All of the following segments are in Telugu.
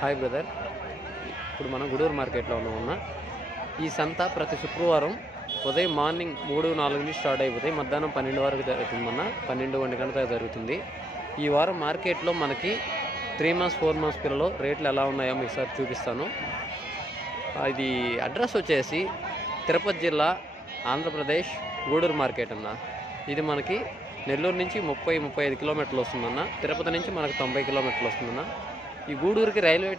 హాయ్ బ్రదర్, ఇప్పుడు మనం గూడూరు మార్కెట్లో ఉన్నాం. ఈ సంత ప్రతి శుక్రవారం ఉదయం మార్నింగ్ 3-4 నుంచి స్టార్ట్ అయిపోతాయి. మధ్యాహ్నం 12 వరకు జరుగుతుందన్న, 12-1 గంటల దాకా జరుగుతుంది. ఈ వారం మార్కెట్లో మనకి 3 months 4 months పిల్లలు రేట్లు ఎలా ఉన్నాయో మీకు సార్ చూపిస్తాను. ఇది అడ్రస్ వచ్చేసి తిరుపతి జిల్లా, ఆంధ్రప్రదేశ్, గూడూరు మార్కెట్ అన్న. ఇది మనకి నెల్లూరు నుంచి 30-35 కిలోమీటర్లు వస్తుందన్న. తిరుపతి నుంచి మనకు 90 కిలోమీటర్లు వస్తుందన్న. ఈ గూడూరుకి రైల్వే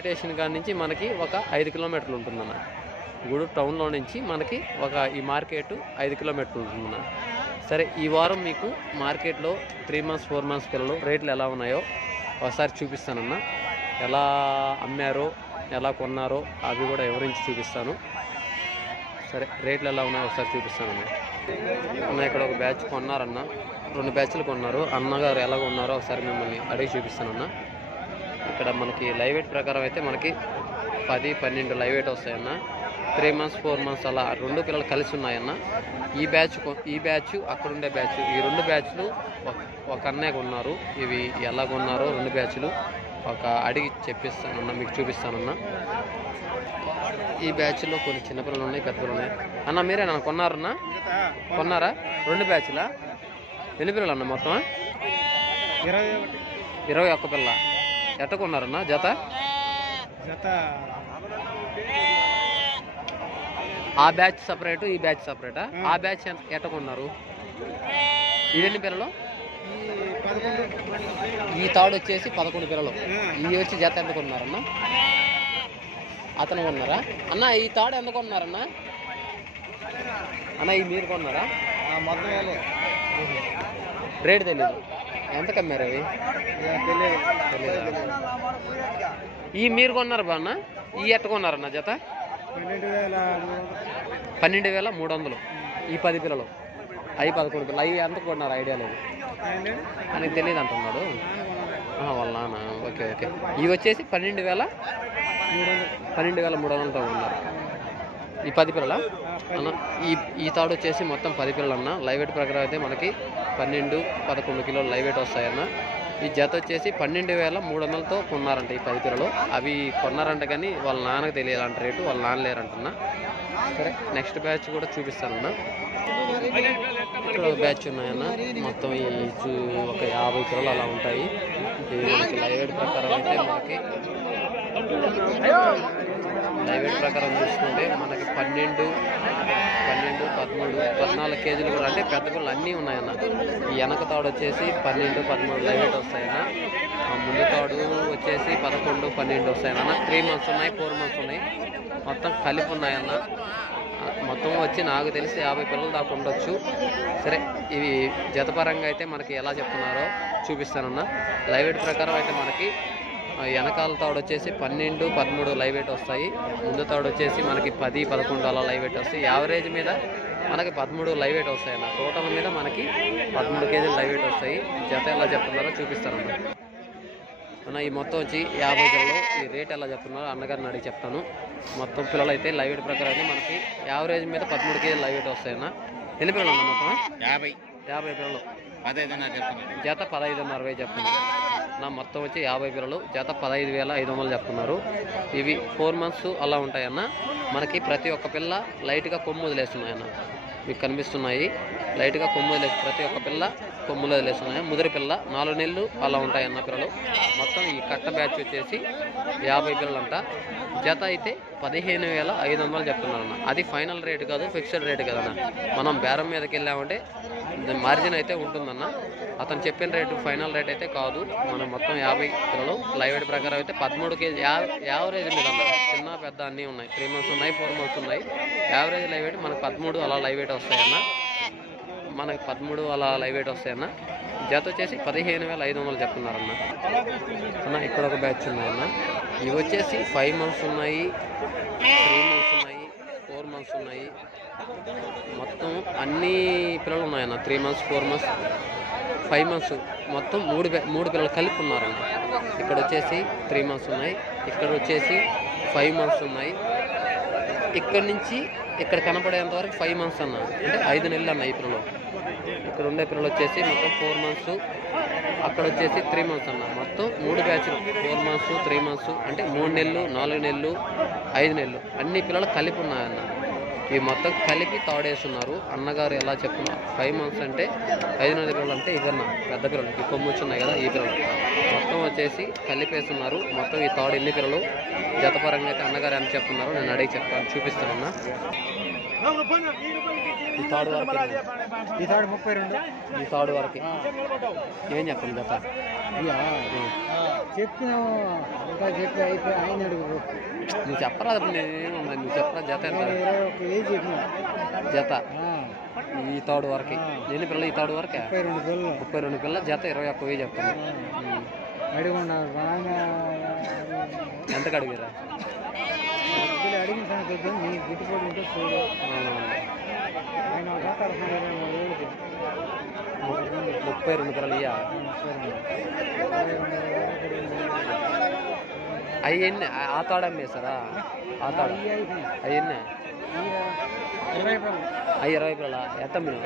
స్టేషన్ కాడి నుంచి మనకి ఒక 5 కిలోమీటర్లు ఉంటుందన్న. గూడూరు టౌన్లో నుంచి మనకి ఈ మార్కెట్ 5 కిలోమీటర్లు ఉంటుందన్న. సరే, ఈ వారం మీకు మార్కెట్లో 3 months 4 months పిల్లలు రేట్లు ఎలా ఉన్నాయో ఒకసారి చూపిస్తానన్న. ఎలా అమ్మారో, ఎలా కొన్నారో అవి కూడా వివరించి చూపిస్తాను. సరే, రేట్లు ఎలా ఉన్నాయో ఒకసారి చూపిస్తానన్న. ఇక్కడ ఒక బ్యాచ్ కొన్నారన్న, 2 బ్యాచ్లు కొన్నారు. అన్నగారు ఎలా కొన్నారో ఒకసారి మిమ్మల్ని అడిగి చూపిస్తానన్న. ఇక్కడ మనకి లైవ్ వెయిట్ ప్రకారం అయితే మనకి 10-12 లైవ్ వెయిట్ వస్తాయన్న. 3 months 4 months అలా 2 పిల్లలు కలిసి ఉన్నాయన్న. ఈ బ్యాచ్ అక్కడుండే బ్యాచ్, ఈ 2 బ్యాచ్లు ఒక అన్నయ్య కొన్నారు. ఇవి ఎలా కొన్నారో 2 బ్యాచ్లు అడిగి చెప్పిస్తానన్న, మీకు చూపిస్తానన్న. ఈ బ్యాచ్లో కొన్ని చిన్నపిల్లలు ఉన్నాయి, పెద్ద పిల్లలు ఉన్నాయి. అన్న మీరే నన్ను కొన్నారా? 2 బ్యాచ్లా? ఎన్ని పిల్లలు అన్న మొత్తం? 21 పిల్ల. ఎట్ట కొన్నారన్న జత? ఆ బ్యాచ్ సపరేట్, ఈ బ్యాచ్ సపరేటా? ఆ బ్యాచ్ ఎట్ట కొన్నారు? ఇవన్నీ పిల్లలు? ఈ తాడు వచ్చేసి 11 పిల్లలు. ఇవి వచ్చి జత ఎంత కొన్నారన్న? అతను కొన్నారా అన్న? ఈ తాడు ఎంత కొన్నారన్న? అన్న ఇవి మీరు కొన్నారా? రేట్ తెలీదు. ఎంత కమ్మారు అవి? ఈ మీరు కొన్నారు బా అన్న? ఈ ఎట్ట కొన్నారన్న జత? 12,300. ఈ 10 పిల్లలు, అవి 11 పిల్లలు. అవి ఎంత కొన్నారు ఐడియా లేదు, అని తెలియదు అంటున్నాడు వాళ్ళ నాన్న. ఓకే. ఇవి వచ్చేసి 12,300తో ఉన్నారు. ఈ 10 పిల్లల అన్న. ఈ తాడు వచ్చేసి మొత్తం 10 పిల్లలు అన్న. లైవ్ వెయిట్ ప్రకారం అయితే మనకి 12-11 కిలోలు లైవ్ వెయిట్ వస్తాయన్న. ఈ జత వచ్చేసి 12,300తో కొన్నారంట ఈ 10 పిల్లలు. అవి కొన్నారంట కానీ వాళ్ళ నాన్నకు తెలియాలంట రేటు, వాళ్ళ నాన్న లేరంటున్నా. సరే, నెక్స్ట్ బ్యాచ్ కూడా చూపిస్తానన్న. ఇక్కడ ఒక బ్యాచ్ ఉన్నాయన్న. మొత్తం ఈ ఒక 50 కిలోలు అలా ఉంటాయి. ఇది మనకి లైవ్ వెయిట్ ప్రకారం అయితే మనకి లైవ్ వెయిట్ ప్రకారం చూసుకుంటే మనకి 12, 13, 14 కేజీలు కూడా, అంటే పెద్ద పిల్లలు అన్నీ ఉన్నాయన్న. ఈ వెనక తాడు వచ్చేసి 12-13 లైవ్ వెయిట్ వస్తాయన్న. ముందు తాడు వచ్చేసి 11-12 వస్తాయన్న. 3 months ఉన్నాయి, 4 months ఉన్నాయి, మొత్తం కలిపి ఉన్నాయన్న. మొత్తం వచ్చి నాకు తెలిసి 50 పిల్లలు దాకా ఉండొచ్చు. సరే, ఇవి జతపరంగా అయితే మనకి ఎలా చెప్తున్నారో చూపిస్తానన్న. లైవ్ వెయిట్ ప్రకారం అయితే మనకి వెనకాల తాడు వచ్చేసి 12-13 లైవ్ వెయిట్ వస్తాయి. ముందు తాడు వచ్చేసి మనకి 10-11 అలా లైవ్ వెయిట్ వస్తాయి. యావరేజ్ మీద మనకి 13 లైవ్ వెయిట్ వస్తాయి అన్న. టోటల్ మీద మనకి 13 కేజీలు లైవ్ వెయిట్ వస్తాయి. జత ఎలా చెప్తున్నారో చూపిస్తానన్న. అన్న ఈ మొత్తం వచ్చి 50 పిల్లలు. ఈ రేట్ ఎలా చెప్తున్నారో అన్నగారిని అడిగి చెప్తాను. మొత్తం పిల్లలు అయితే లైవ్ వెయిట్ ప్రకారం అయితే మనకి యావరేజ్ మీద 13 కేజీలు లైవ్ వెయిట్ వస్తాయన్న. ఎన్ని పిల్లలు అన్న మొత్తం? 50 పిల్లలు. జత 15,500 చెప్తున్నారు. నా మొత్తం వచ్చి 50 పిల్లలు, జత 15,500 చెప్తున్నారు. ఇవి 4 months అలా ఉంటాయన్న. మనకి ప్రతి ఒక్క పిల్ల లైట్గా కొమ్ము వదిలేస్తున్నాయన్న. మీకు కనిపిస్తున్నాయి లైట్గా కొమ్ము వదిలేసి, ప్రతి ఒక్క పిల్ల కొమ్ములు వదిలేస్తున్నాయి. ముదిరి పిల్ల 4 నెలలు అలా ఉంటాయన్న పిల్లలు. మొత్తం ఈ కట్ట బ్యాచ్ వచ్చేసి 50 పిల్లలంట. జత అయితే 15,500 చెప్తున్నారన్న. అది ఫైనల్ రేటు కాదు, ఫిక్స్డ్ రేటు కదన్న. మనం బేరం మీదకి వెళ్ళామంటే మార్జిన్ అయితే ఉంటుందన్న. అతను చెప్పిన రేటు ఫైనల్ రేట్ అయితే కాదు. మనం మొత్తం 50 పిల్లలు లైవ్ వెయిట్ ప్రకారం అయితే 13 కేజీ యావరేజ్ మీద అన్న. చిన్న పెద్ద అన్నీ ఉన్నాయి. 3 months ఉన్నాయి, 4 months ఉన్నాయి. యావరేజ్ లైవ్ వెయిట్ మనకు 13 అలా లైవ్ వెయిట్ వస్తాయన్న. మనకి 13 అలా లైవ్ వెయిట్ వస్తాయన్న. జత వచ్చేసి 15,500 చెప్తున్నారన్న. అన్న ఇక్కడ ఒక బ్యాచ్ ఉన్నాయన్న. ఇవి వచ్చేసి 5 months ఉన్నాయి, 3 months ఉన్నాయి, 4 months ఉన్నాయి. మొత్తం అన్ని పిల్లలు ఉన్నాయన్న. 3 months, 4 months, 5 months మొత్తం 3 పిల్లలు కలిపి ఉన్నారన్న. ఇక్కడ వచ్చేసి 3 months ఉన్నాయి, ఇక్కడ వచ్చేసి 5 months ఉన్నాయి. ఇక్కడ నుంచి ఇక్కడ కనపడేంత వరకు 5 months అన్న, అంటే 5 నెలలు అన్న ఈ పిల్లలు. ఇక్కడ ఉండే పిల్లలు వచ్చేసి మొత్తం 4 months అక్కడ వచ్చేసి 3 months అన్న. మొత్తం 3 బ్యాచ్లు 4 months 3 months అంటే 3 నెలలు 4 నెలలు 5 నెలలు అన్ని పిల్లలు కలిపి ఉన్నాయన్న. ఇవి మొత్తం కలిపి తాడేస్తున్నారు. అన్నగారు ఎలా చెప్తున్నారు 5 months అంటే 5 నెలల పిల్లలు అంటే ఇవన్న పెద్ద పిల్లలు ఈ కొమ్ము వచ్చున్నాయి కదా ఈ పిల్లలు మొత్తం వచ్చేసి కలిపేస్తున్నారు. మొత్తం ఈ తాడు ఎన్ని పిల్లలు జతపరంగా అయితే అన్నగారు అని చెప్తున్నారు. నేను అడిగి చెప్తాను చూపిస్తానన్నా. ఈ తాడు వరకు ఈ తాడు 32 ఈ తాడు వరకు ఏం చెప్పండి జత చెప్పినాము ఇంకా చెప్పి అయిపోయి ఆయన అడుగు నువ్వు చెప్పరాదు. నువ్వు చెప్పరా జత ఎంత జత ఈ తాడు వరకు ఎన్ని పిల్లలు ఈ తాడు వరకే 32 పిల్లలు జత 21,000 చెప్తాను. అడుగున్నారు ఎంతకు అడిగారా అడిగిన సంగతి నీ గిట్టుబడి ఉంటే చూడు ఆయన 32 పిల్లలు ఇయ్యా అవన్నీ ఆ తాడు అమ్మేశారా ఆ తాడు అవన్నీ 20 పిల్లల ఎంత మీరు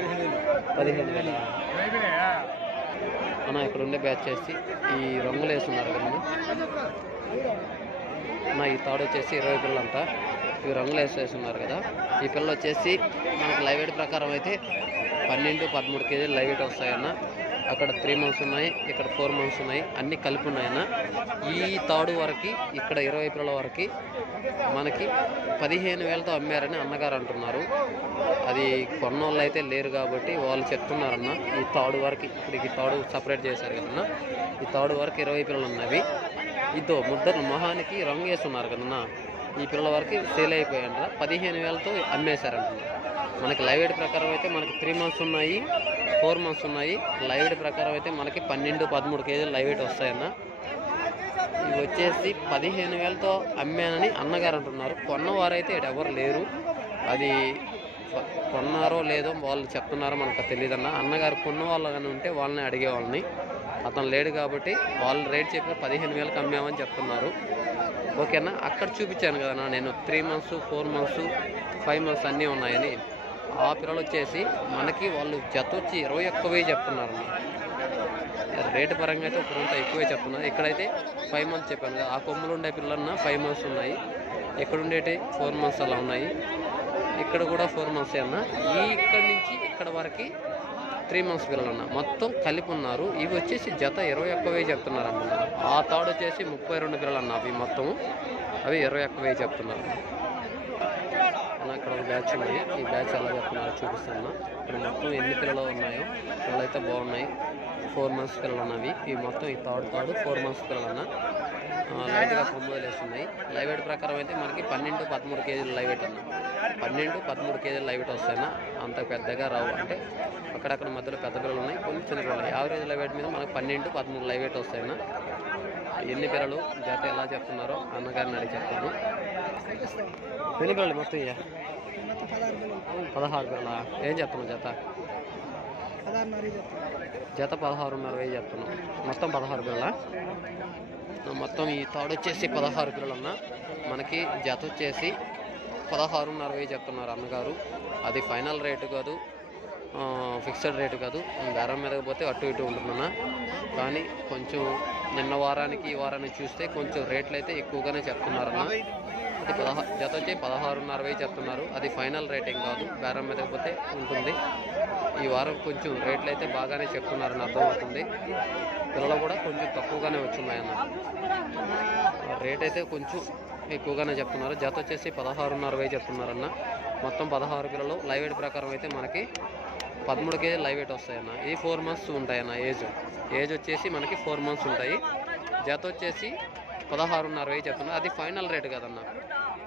15 వేల అన్న. ఇక్కడ ఉండే బ్యాచ్ చేసి ఈ రంగులు వేస్తున్నారు కదా అన్న. ఈ తాడు వచ్చేసి 20 పిల్లలు అంతా ఇవి రంగులు వేసేస్తున్నారు కదా. ఈ పిల్లలు వచ్చేసి మనకు లైవ్ వెయిట్ ప్రకారం అయితే 12-13 కేజీలు లైవ్ వెయిట్ వస్తాయన్న. అక్కడ 3 months ఉన్నాయి, ఇక్కడ 4 months ఉన్నాయి, అన్నీ కలిపి ఉన్నాయన్న. ఈ తాడు వరకు ఇక్కడ 20 పిల్లల వరకు మనకి 15,000తో అమ్మారని అన్నగారు అంటున్నారు. అది కొన్నోళ్ళు అయితే లేరు కాబట్టి వాళ్ళు చెప్తున్నారన్న. ఈ తాడు వరకు ఇప్పుడు ఈ తాడు సపరేట్ చేశారు కదన్నా. ఈ తాడు వరకు 20 పిల్లలు ఉన్నవి. ఇదో ముద్దరు మొహానికి రంగు వేస్తున్నారు కదన్నా. ఈ పిల్లల వరకు సేల్ అయిపోయాయంట 15,000తో అమ్మేశారంటున్నారు. మనకి లైవ్ వెయిట్ ప్రకారం అయితే మనకి 3 months ఉన్నాయి, 4 months ఉన్నాయి. లైవ్ వెయిట్ ప్రకారం అయితే మనకి 12-13 కేజీలు లైవ్ వెయిట్ వస్తాయన్న. ఇవి వచ్చేసి 15,000తో అమ్మానని అన్నగారు అంటున్నారు. కొన్నవారైతే ఎవరు లేరు. అది కొన్నారో లేదో వాళ్ళు చెప్తున్నారో మనకు తెలియదన్న. అన్నగారు కొన్న వాళ్ళు కానీ ఉంటే వాళ్ళని అడిగేవాళ్ళని. అతను లేడు కాబట్టి వాళ్ళు రేట్ చెప్పి 15,000కి అమ్మామని చెప్తున్నారు. ఓకేనా. అక్కడ చూపించాను కదన్నా నేను 3 months 4 months 5 months అన్నీ ఉన్నాయని. ఆ పిల్లలు వచ్చేసి మనకి వాళ్ళు జత వచ్చి 21,000 చెప్తున్నారు. రేటు పరంగా అయితే ఒకరంతా ఎక్కువే చెప్తున్నారు. ఇక్కడైతే 5 months చెప్పాను కదా. ఆ కొమ్ములు ఉండే పిల్లలన్నా 5 months ఉన్నాయి. ఎక్కడుండేటి 4 months అలా ఉన్నాయి. ఇక్కడ కూడా 4 months అన్న. ఇక్కడి నుంచి ఇక్కడ వరకు 3 months పిల్లలు అన్న. మొత్తం కలిపి ఉన్నారు. ఇవి వచ్చేసి జత 21,000 చెప్తున్నారు అన్న. ఆ తాడు వచ్చేసి 32 పిల్లలు అన్న. అవి మొత్తం అవి 21,000 చెప్తున్నారు అన్న. ఇక్కడ ఒక బ్యాచ్ ఉంది. ఈ బ్యాచ్ ఎలా చెప్తున్నారు చూపిస్తాను. ఇక్కడ మొత్తం ఎన్ని పిల్లలు ఉన్నాయో పిల్లలు అయితే బాగున్నాయి. 4 months పిల్లలు ఉన్నవి. ఇవి మొత్తం ఈ తాడు 4 months పిల్లలు అన్న. లైట్గా కొమ్ములు వేస్తున్నాయి. లైవ్ వెయిట్ ప్రకారం అయితే మనకి 12-13 కేజీలు లైవ్ వెయిట్ అన్న. 12-13 కేజీలు లైవ్ వెయిట్ వస్తాయన్న. అంత పెద్దగా రావు. అంటే అక్కడక్కడ మధ్యలో పెద్ద పిల్లలు ఉన్నాయి, కొన్ని చిన్న పిల్లలు. యావరేజ్ లైవ్ వెయిట్ మీద మనకి 12-13 లైవ్ వెయిట్ వస్తాయన్న. ఎన్ని పిల్లలు జత ఎలా చెప్తున్నారో అన్నగారిని అడిగి చెప్తాను. ఎన్ని పిల్లలు మొత్తం 16 పిల్లల ఏం చెప్తున్నావు జత? జత 16,500 చెప్తున్నాం. మొత్తం 16 పిల్లల. మొత్తం ఈ తాడు వచ్చేసి 16 పిల్లలు అన్న. మనకి జత వచ్చేసి 16,500 చెప్తున్నారు అన్నగారు. అది ఫైనల్ రేటు కాదు, ఫిక్స్డ్ రేటు కాదు. బేరం మీదకి పోతే అటు ఇటు ఉంటుందన్న. కానీ కొంచెం నిన్న వారానికి ఈ వారానికి చూస్తే కొంచెం రేట్లు అయితే ఎక్కువగానే చెప్తున్నారన్న. అది జత వచ్చి 16,500 చెప్తున్నారు. అది ఫైనల్ రేటింగ్ కాదు, బేరం మీదకి పోతే ఉంటుంది. ఈ వారం కొంచెం రేట్లు అయితే బాగానే చెప్తున్నారని అర్థమవుతుంది. పిల్లలు కూడా కొంచెం తక్కువగానే వచ్చున్నాయన్న. రేట్ అయితే కొంచెం ఎక్కువగానే చెప్తున్నారు. జత వచ్చేసి 16,500 చెప్తున్నారన్న. మొత్తం 16 పిల్లలు. లైవ్ వెయిట్ ప్రకారం అయితే మనకి 13 కేజీలు లైవ్ వెయిట్ వస్తాయన్న. ఈ 4 months ఉంటాయన్న. ఏజ్ వచ్చేసి మనకి 4 months ఉంటాయి. జత వచ్చేసి 16,500 చెప్తున్నారు. అది ఫైనల్ రేటు కదన్న.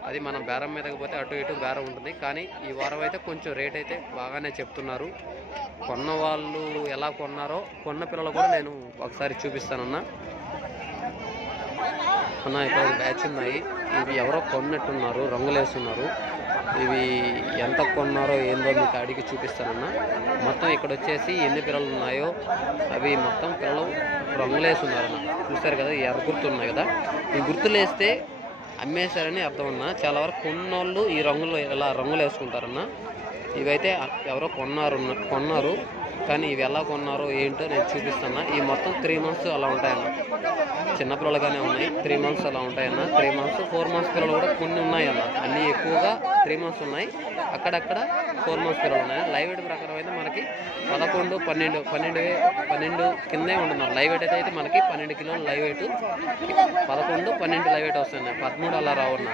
అది మనం బేరం మీదకి పోతే అటు ఇటు బేరం ఉంటుంది. కానీ ఈ వారం అయితే కొంచెం రేట్ అయితే బాగానే చెప్తున్నారు. కొన్న వాళ్ళు ఎలా కొన్నారో కొన్న పిల్లలు కూడా నేను ఒకసారి చూపిస్తానన్నా. అన్న ఇక్కడ బ్యాచ్ ఉన్నాయి. ఇవి ఎవరో కొన్నట్టున్నారు, రంగులు వేస్తున్నారు. ఇవి ఎంత కొన్నారో ఏందో మీకు అడిగి చూపిస్తానన్నా. మొత్తం ఇక్కడ వచ్చేసి ఎన్ని పిల్లలు ఉన్నాయో అవి మొత్తం పిల్లలు రంగులు వేస్తున్నారన్న. చూస్తారు కదా, ఎర్ర గుర్తులు ఉన్నాయి కదా. ఈ గుర్తులు వేస్తే అమ్మేశారని అర్థం అన్న. చాలా వరకు కొన్నోళ్ళు ఈ రంగులు ఇలా రంగులు వేసుకుంటారన్న. ఇవైతే ఎవరో కొన్నారు కానీ ఇవి ఎలా కొన్నారో ఏంటో నేను చూపిస్తున్నా. ఈ మొత్తం 3 months అలా ఉంటాయన్న, చిన్నపిల్లలుగానే ఉన్నాయి. 3 months అలా ఉంటాయన్న. 3 months 4 months పిల్లలు కూడా కొన్ని ఉన్నాయన్న. అన్నీ ఎక్కువగా 3 months ఉన్నాయి, అక్కడక్కడ 4 months పిల్లలు ఉన్నాయి. లైవ్ వెయిట్ ప్రకారం అయితే మనకి 11, 12 కిందే ఉంటున్నారు. లైవ్ వెయిట్ అయితే మనకి 12 కిలోలు లైవ్ వెయిట్, 11, 12 లైవ్ వెయిట్ వస్తున్నాయి. 13 అలా రావున్నా.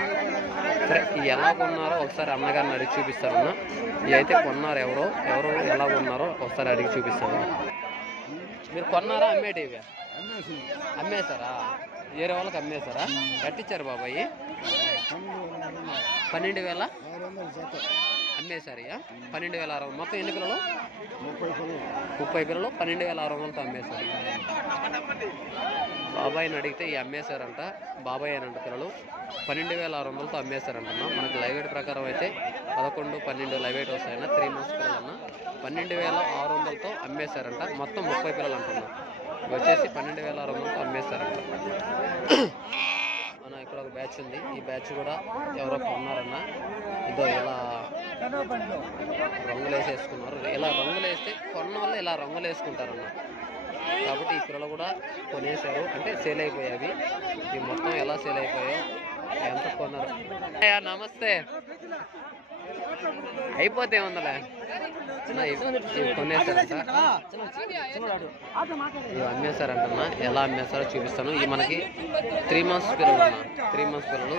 సరే, ఇవి ఎలా కొన్నారో ఒకసారి అన్నగారిని అడిగి చూపిస్తారన్న. ఇవి అయితే కొన్నారు, ఎవరు ఎలా కొన్నారో ఒకసారి అడిగి చూపిస్తాను. మీరు కొన్నారా అమ్మేటివి? అమ్మేశారా? వేరే వాళ్ళకి అమ్మేశారా? కట్టించారు బాబాయ్? 12,000 అమ్మేశారు. 12,600. మొత్తం ఎన్ని పిల్లలు? 30 పిల్లలు 12,600తో అమ్మేశారు. బాబాయ్ని అడిగితే ఈ అమ్మేశారంట. బాబాయ్ అనంట పిల్లలు 12,600తో అమ్మేశారంటన్నా. మనకి లైవ్ వెయిట్ ప్రకారం అయితే 11, 12 లైవ్ వెయిట్ వస్తాయన్న. 3 months పిల్లలన్నా 12,600తో అమ్మేశారంట. మొత్తం 30 పిల్లలు అంటున్నా. వచ్చేసి 12,600తో అమ్మేశారంట. మన ఇక్కడ ఒక బ్యాచ్ ఉంది. ఈ బ్యాచ్ కూడా ఎవరో కొన్నారన్న. ఇదో ఇలా రంగులు వేసేసుకున్నారు. ఇలా రంగులు వేస్తే కొన్న వల్ల ఇలా రంగులు వేసుకుంటారన్న. కాబట్టి ఈ పిల్లలు కూడా కొనేశారు, అంటే సేల్ అయిపోయావి. ఇవి మొత్తం ఎలా సేల్ అయిపోయాయో, ఎంత కొన్నారు. నమస్తే. అయిపోతే ఉందలే, ఇవి కొనేశారంట. ఇవి అమ్మేశారంటన్నా. ఎలా అమ్మేశారో చూపిస్తాను. ఇవి మనకి 3 months పిల్లలు అన్న. 3 months పిల్లలు,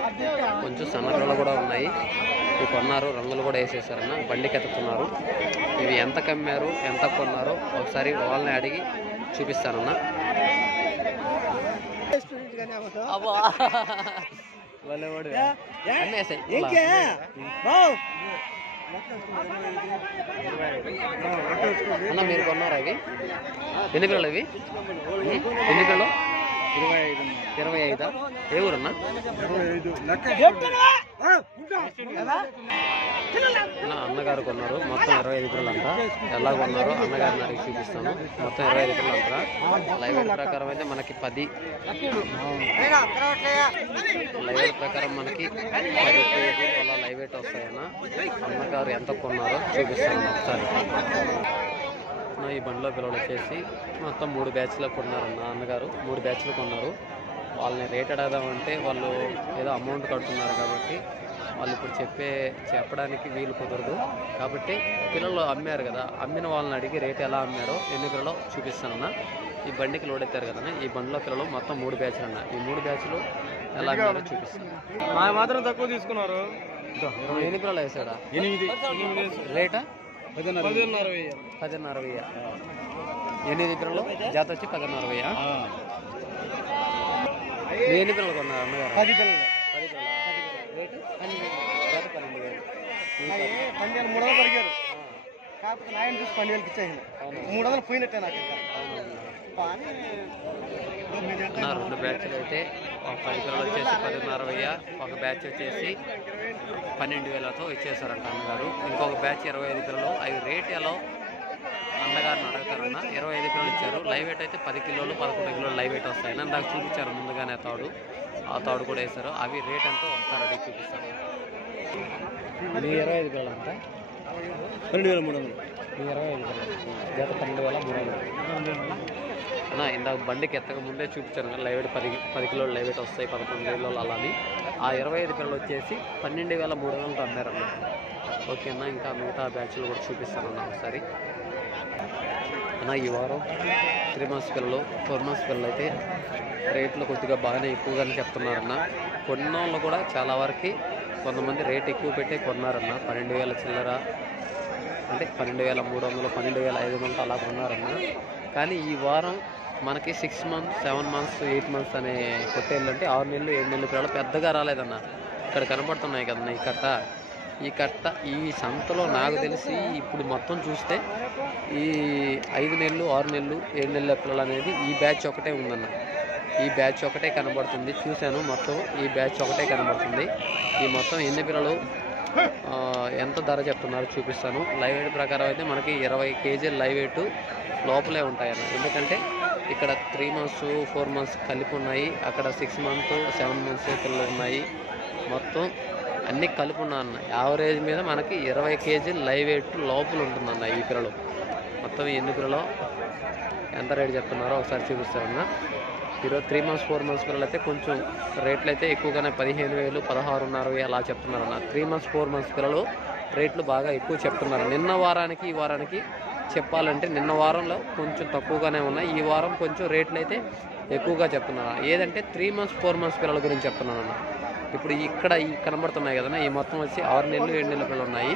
కొంచెం సన్న పిల్లలు కూడా ఉన్నాయి. ఇవి కొన్నారు, రంగులు కూడా వేసేసారన్న. బండికి ఎత్తుతున్నారు. ఇవి ఎంత కమ్మారు, ఎంత కొన్నారో ఒకసారి వాళ్ళని అడిగి చూపిస్తానన్నా. అన్న మీరు కొన్నారా ఇవి? ఎన్ని పిల్లలు ఇవి? ఎన్ని పిల్లలు? 25. ఏ ఊరన్నా? అన్నగారు కొన్నారు. మొత్తం 25 పిల్లలు అంట. ఎలా కొన్నారో అన్నగారిని అడిగి చూపిస్తాను. మొత్తం 25 పిల్లలు అంటారా. లైవ్ వెయిట్ ప్రకారం అయితే మనకి 10, లైవ్ వెయిట్ ప్రకారం మనకి 10 కేజీలు అలా లైవ్ వెయిట్ వస్తాయన్న. అన్నగారు ఎంత కొన్నారో చూపిస్తాను ఒకసారి. ఈ బండిలో పిల్లలు వచ్చేసి మొత్తం 3 బ్యాచ్లో కొన్నారన్న. అన్నగారు 3 బ్యాచ్లు కొన్నారు. వాళ్ళని రేట్ అడగదామంటే వాళ్ళు ఏదో అమౌంట్ కడుతున్నారు కాబట్టి వాళ్ళు ఇప్పుడు చెప్పడానికి వీలు కుదరదు. కాబట్టి పిల్లలు అమ్మారు కదా, అమ్మిన వాళ్ళని అడిగి రేట్ ఎలా అమ్మారో, ఎన్ని పిల్లలు చూపిస్తానన్న. ఈ బండికి లోడ్ ఎత్తారు కదన్నా. ఈ బండిలో పిల్లలు మొత్తం 3 బ్యాచ్లు అన్న. ఈ 3 బ్యాచ్లు ఎలా అమ్మారో చూపిస్తాను. మాత్రం తక్కువ తీసుకున్నారు. ఎన్ని పిల్లలు వేసాడా? 8 రేటా? 10,500. 8 పిల్లలు జాత వచ్చి 10,500. ఎన్ని పిల్లలు కొన్నారు అన్నగారు? 10 పిల్లలు. రేటు జాత 12,000. 300 పడిగారు. కాకపోతే నాయన చూసి 12,000కి ఇచ్చేసింది. 300 పోయినట్టే నాకు. 2 బ్యాచ్లు అయితే ఒక 10 పిల్లలు వచ్చేసి 10,500. ఒక బ్యాచ్ వచ్చేసి 12,000తో ఇచ్చేసారంట అన్నగారు. ఇంకొక బ్యాచ్ 25 పిల్లలు. అవి రేట్ ఎలా అన్నగారిని అడుగుతారన్న. 25 పిల్లలు ఇచ్చారు. లైవ్ వెయిట్ అయితే 10 కిలోలు 11 కిలోలు లైవ్ వెయిట్ వస్తాయి. నన్ను నాకు చూపించారు ముందుగానే తాడు. ఆ తాడు కూడా వేశారు. అవి రేట్ ఎంతో ఒకసారి అడిగి చూపిస్తాను. మీ 25 పిల్లలు అంతా 12,300. మీ 25 పిల్లలు జత 12,300 అన్న. ఇందాక బండికి ఎత్తక ముందే చూపించాను కదా, లైవ్ వెయిట్ 10 కిలోలు లైవ్ వెయిట్ వస్తాయి, 11 కిలోలు అలా అని. ఆ 25 పిల్లలు వచ్చేసి 12,300తో అమ్మారన్న. ఓకేనా, ఇంకా మిగతా బ్యాచ్లు కూడా చూపిస్తానన్నా ఒకసారి అన్న. ఈ వారం 3 months పిల్లలు 4 months పిల్లలు అయితే రేట్లు కొద్దిగా బాగానే ఎక్కువగానే చెప్తున్నారన్న. కొన్నోళ్ళు కూడా చాలా వరకు కొంతమంది రేట్ ఎక్కువ పెట్టి కొన్నారన్న. 12,000 చిల్లర అంటే 12,300, 12,500 అలా కొన్నారన్న. కానీ ఈ వారం మనకి 6 months, 7 months, 8 months అనే కొట్టేళ్ళంటే 6 నెలలు 7 నెలలు పిల్లలు పెద్దగా రాలేదన్న. ఇక్కడ కనపడుతున్నాయి కదన్న ఈ కట్ట ఈ సంతలో నాకు తెలిసి ఇప్పుడు మొత్తం చూస్తే ఈ 5 నెలలు, 6 నెలలు, 7 నెలల పిల్లలు అనేది ఈ బ్యాచ్ ఒకటే ఉందన్న. ఈ బ్యాచ్ ఒకటే కనబడుతుంది. చూశాను, మొత్తం ఈ బ్యాచ్ ఒకటే కనబడుతుంది. ఈ మొత్తం ఎన్ని పిల్లలు ఎంత ధర చెప్తున్నారు చూపిస్తాను. లైవ్ వెయిట్ ప్రకారం అయితే మనకి 20 కేజీలు లైవ్ వెయిట్ లోపలే ఉంటాయన్న. ఎందుకంటే ఇక్కడ 3 months, 4 months కలిపి ఉన్నాయి. అక్కడ 6 months, 7 months పిల్లలు ఉన్నాయి. మొత్తం అన్నీ కలిపి ఉన్నా అన్న. యావరేజ్ మీద మనకి 20 కేజీలు లైవ్ వెయిట్ లోపల ఉంటుందన్న ఈ పిల్లలు. మొత్తం ఈ ఎన్ని పిల్లలు ఎంత రేట్ చెప్తున్నారో ఒకసారి చూపిస్తారన్న. ఈరోజు 3 months 4 months పిల్లలు అయితే కొంచెం రేట్లు అయితే ఎక్కువగానే 15,000 16,500 అలా చెప్తున్నారన్న. 3 months 4 months పిల్లలు రేట్లు బాగా ఎక్కువ చెప్తున్నారు. నిన్న వారానికి ఈ వారానికి చెప్పాలంటే నిన్న వారంలో కొంచెం తక్కువగానే ఉన్నాయి. ఈ వారం కొంచెం రేట్లు అయితే ఎక్కువగా చెప్తున్నారు. ఏదంటే 3 months 4 months పిల్లల గురించి చెప్తున్నాను అన్న. ఇప్పుడు ఇక్కడ ఈ కనబడుతున్నాయి కదన్నా, ఈ మొత్తం వచ్చి 6 నెలలు 7 నెలల పిల్లలు ఉన్నాయి.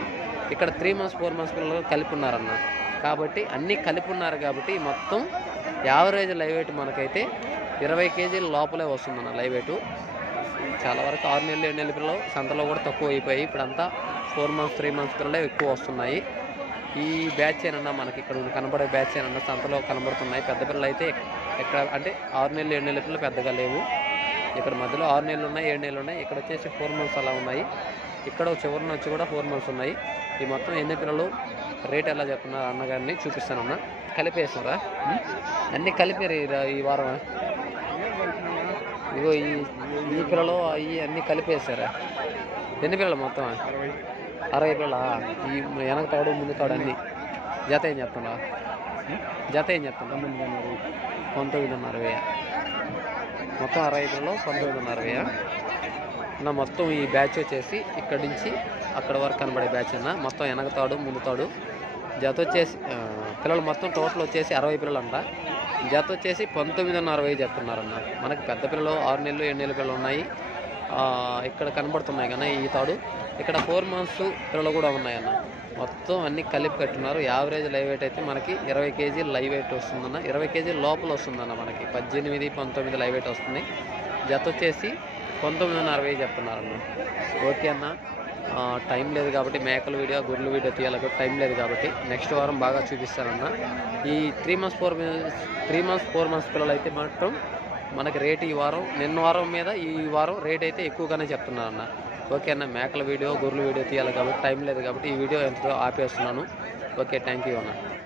ఇక్కడ 3 months 4 months పిల్లలు కలిపి ఉన్నారన్న. కాబట్టి అన్నీ కలిపి ఉన్నారు కాబట్టి మొత్తం యావరేజ్ లైవ్ వెయిట్ మనకైతే 20 kg లోపలే వస్తుందన్న లైవ్ వెయిట్. చాలా వరకు 6 నెలలు 7 నెలల పిల్లలు సంతలో కూడా తక్కువ అయిపోయాయి. ఇప్పుడంతా 4 months 3 months పిల్లలే ఎక్కువ వస్తున్నాయి. ఈ బ్యాచ్ ఏనన్నా మనకి ఇక్కడ కనబడే బ్యాచ్ ఏనన్నా సంతలో కనబడుతున్నాయి. పెద్ద పిల్లలు అయితే ఇక్కడ అంటే 6 నెలలు 7 నెలల పిల్లలు పెద్దగా లేవు. ఇక్కడ మధ్యలో 6 నెలలు ఉన్నాయి 7 నెలలు ఉన్నాయి. ఇక్కడ వచ్చేసి 4 months అలా ఉన్నాయి. ఇక్కడ చివరిన వచ్చి కూడా 4 months ఉన్నాయి. ఈ మొత్తం ఎన్ని పిల్లలు రేట్ ఎలా చెప్తున్నారు అన్నగారిని చూపిస్తానన్నా. కలిపేస్తారా అన్నీ కలిపారు ఈ వారం? ఇగో ఈ పిల్లలు అవి అన్నీ కలిపేసారా? ఎన్ని పిల్లలు మొత్తం? 60 పిల్లలా? ఈ వెనక తాడు ముందు తాడు అన్నీ జత ఏం చెప్తున్నా? జత ఏం చెప్తున్నా? 19,500 మొత్తం 60 పిల్లలు 19,500 నా. మొత్తం ఈ బ్యాచ్ వచ్చేసి ఇక్కడి నుంచి అక్కడ వరకు కనబడే బ్యాచ్ అన్న. మొత్తం వెనక తాడు ముందు తాడు జత వచ్చేసి పిల్లలు మొత్తం టోటల్ వచ్చేసి 60 పిల్లలు అంట. జత వచ్చేసి 19,500 చెప్తున్నారన్న. మనకి పెద్ద పిల్లలు 6 నెలలు 7 నెలల పిల్లలు ఉన్నాయి. ఇక్కడ కనబడుతున్నాయి కదా ఈ తాడు. ఇక్కడ 4 months పిల్లలు కూడా ఉన్నాయన్న. మొత్తం అన్నీ కలిపి కట్టున్నారు. యావరేజ్ లైవ్ వెయిట్ అయితే మనకి 20 kg లైవ్ వెయిట్ వస్తుందన్న. 20 kg లోపల వస్తుందన్న. మనకి 18 19 లైవ్ వెయిట్ వస్తుంది. జత వచ్చేసి 19,500 చెప్తున్నారన్న. ఓకే అన్న, టైం లేదు కాబట్టి మేకల వీడియో గొర్రెల వీడియో తీయాలి టైం లేదు కాబట్టి నెక్స్ట్ వారం బాగా చూపిస్తానన్న. ఈ 3 months 4 months పిల్లలు అయితే మాత్రం మనకి రేటు ఈ వారం నిన్న వారం మీద ఈ వారం రేట్ అయితే ఎక్కువగానే చెప్తున్నారన్న. ఓకే అన్న, మేకల వీడియో గొర్రెల వీడియో తీయాలి కాబట్టి టైం లేదు కాబట్టి ఈ వీడియో ఎంతో ఆపేస్తున్నాను. ఓకే, థ్యాంక్ యూ అన్న.